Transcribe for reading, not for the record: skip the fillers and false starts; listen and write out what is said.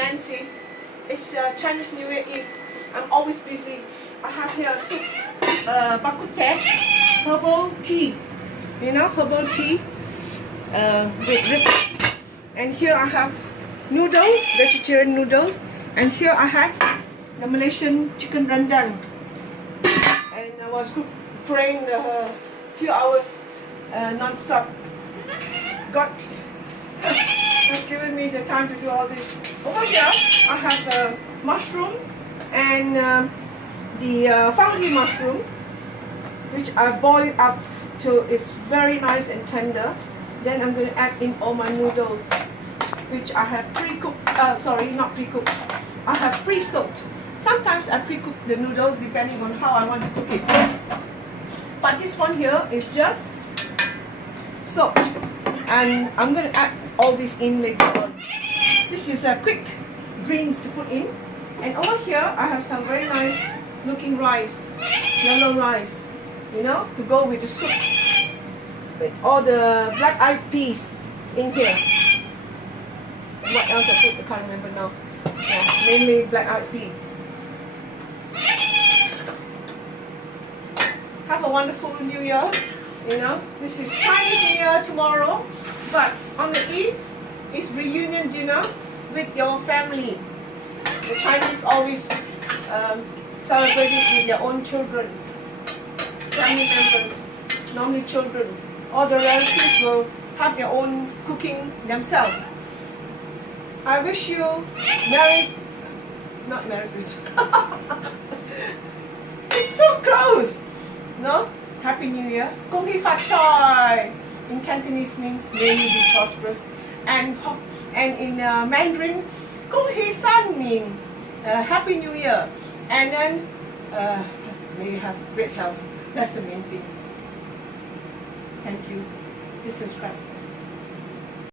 Nancy. It's Chinese New Year Eve. I'm always busy. I have here soup, bak kut teh, herbal tea. You know, herbal tea with ribs. And here I have noodles, vegetarian noodles. And here I have the Malaysian chicken rendang. And I was praying a few hours non-stop. God has given me the time to do all this. Over here I have the mushroom and the fungi mushroom, which I boiled up till it's very nice and tender. Then I'm going to add in all my noodles, which I have pre-cooked, sorry, not pre-cooked, I have pre-soaked. Sometimes I pre-cook the noodles depending on how I want to cook it. But this one here is just soaked. And I'm going to add all this in later on. This is a quick greens to put in. And over here I have some very nice looking rice, yellow rice, you know, to go with the soup. With all the black-eyed peas in here. What else I put? I can't remember now. Yeah, mainly black-eyed pea. Have a wonderful New Year. You know, this is Chinese New Year tomorrow, but on the eve is reunion dinner with your family. The Chinese always celebrate it with their own children, family members, normally children. All the relatives will have their own cooking themselves. I wish you not Merry Christmas. It's so close. No? Happy New Year. Kong Hee Fat Choi. In Cantonese means may you be prosperous. And in Mandarin, Kong Hee San means Happy New Year. And then may you have great health. That's the main thing. Thank you. Please subscribe.